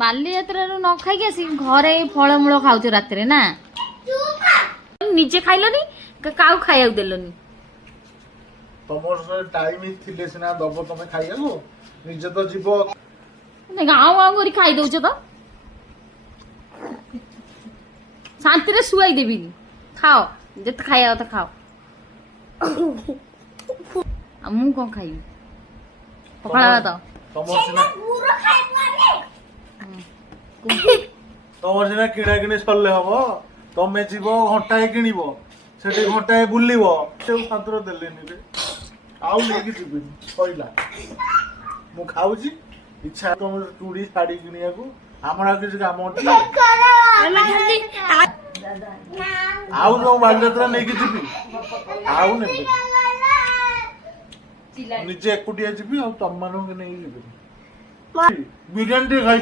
ବାଲିଯାତ୍ରାରୁ ନ ଖାଇକି ଆସି ଘରେ ଫଳମୂଳ ଖାଉଛ ରାତିରେ ନା? ନିଜେ ଖାଇଲନି, କାଉ ଖାଇବାକୁ ଦେଲନି? ତମର ଟାଇମ ଥିଲେ ସିନା ଦବ ତମେ ଖାଇବାକୁ, ନିଜେ ତ ଯିବ। ଗାଁ ଗାଁ କରି ଖାଇ ଦଉଛ ତ, ଶାନ୍ତିରେ ଶୁଆଇ ଦେବିନି। ଖାଅ ଯେତେ ଖାଇବା କଥା ଖାଅ। ଆଉ ମୁଁ କଣ ଖାଇବି? ପଖାଳ ଭାତ। ତମର ସିନା କିଣା କିଣି ସରିଲେ ହବ। ତମେ ଯିବ ଘଣ୍ଟାଏ କିଣିବ, ସେଠି ଘଣ୍ଟାଏ ବୁଲିବ, ସେଉ ସାନ୍ତର ଦେଲେନି ରେ। ଆଉ ନେଇକି ଯିବିନି, ସଇଲା। ମୁଁ ଖାଉଛି, ଇଚ୍ଛା ତମର ଚୁଡ଼ି ଶାଢୀ କିଣିବାକୁ, ଆମର ଆଉ କିଛି କାମ ଅଛି? ଆଉ ଯୋଉ ବାଲିଯାତ୍ରା ନେଇକି ଯିବି, ଆଉ ନେବି ନିଜେ ଏକୁଟିଆ ଯିବି, ଆଉ ତମମାନଙ୍କୁ ନେଇକି ଯିବିନି। ବିରିୟାନୀ ଟିକେ ଖାଇ